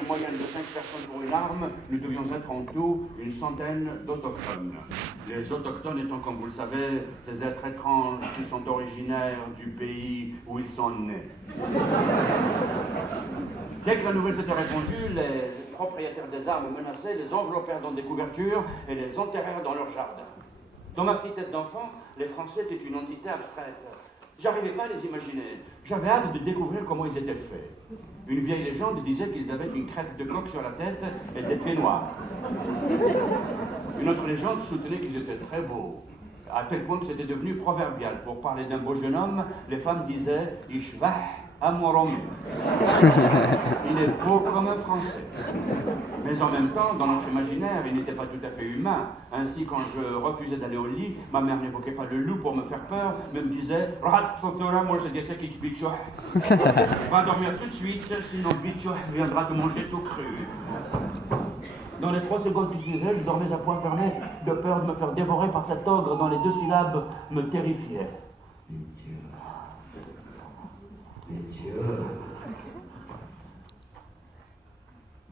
une moyenne de 5 personnes pour une arme, nous devions être en tout une centaine d'autochtones. Les autochtones étant, comme vous le savez, ces êtres étranges qui sont originaires du pays où ils sont nés. Dès que la nouvelle s'était répandue, les propriétaires des armes menacées les enveloppèrent dans des couvertures et les enterrèrent dans leur jardin. Dans ma petite tête d'enfant, les Français étaient une entité abstraite. J'arrivais pas à les imaginer. J'avais hâte de découvrir comment ils étaient faits. Une vieille légende disait qu'ils avaient une crête de coq sur la tête et des pieds noirs. Une autre légende soutenait qu'ils étaient très beaux, à tel point que c'était devenu proverbial. Pour parler d'un beau jeune homme, les femmes disaient « Ishvah amorom ». Il est beau comme un Français. Mais en même temps, dans notre imaginaire, il n'était pas tout à fait humain. Ainsi, quand je refusais d'aller au lit, ma mère n'évoquait pas le loup pour me faire peur, mais me disait « Ralph Sotora, moi je disais qu'il bitchoh. Va dormir tout de suite, sinon bitchoh viendra te manger tout cru. » Dans les 3 secondes qui suivaient, je dormais à poing fermé, de peur de me faire dévorer par cet ogre dont les 2 syllabes me terrifiaient.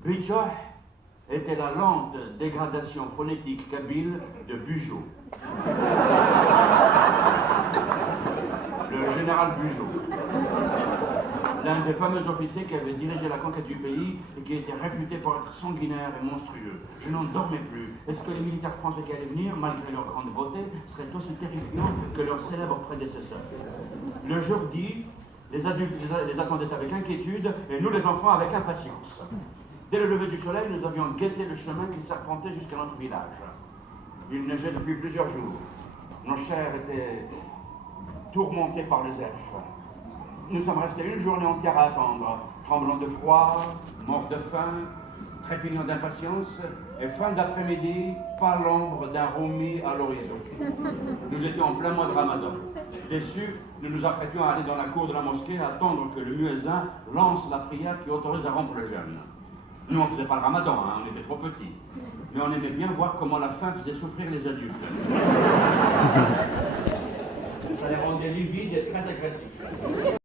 Bitchoh était la lente dégradation phonétique kabyle de Bugeaud. Le général Bugeaud, l'un des fameux officiers qui avait dirigé la conquête du pays et qui était réputé pour être sanguinaire et monstrueux. Je n'en dormais plus. Est-ce que les militaires français qui allaient venir, malgré leur grande beauté, seraient aussi terrifiants que leurs célèbres prédécesseurs? Le jour dit, les adultes les attendaient avec inquiétude et nous les enfants avec impatience. Dès le lever du soleil, nous avions guetté le chemin qui serpentait jusqu'à notre village. Il neigeait depuis plusieurs jours. Nos chairs étaient tourmentées par le zèph. Nous sommes restés une journée entière à attendre, tremblant de froid, morts de faim, trépignant d'impatience, et fin d'après-midi, pas l'ombre d'un roumi à l'horizon. Nous étions en plein mois de Ramadan. Déçus, nous nous apprêtions à aller dans la cour de la mosquée à attendre que le muezzin lance la prière qui autorise à rompre le jeûne. Nous, on ne faisait pas le Ramadan, on était trop petits. Mais on aimait bien voir comment la faim faisait souffrir les adultes. Ça les rendait livides et très agressifs.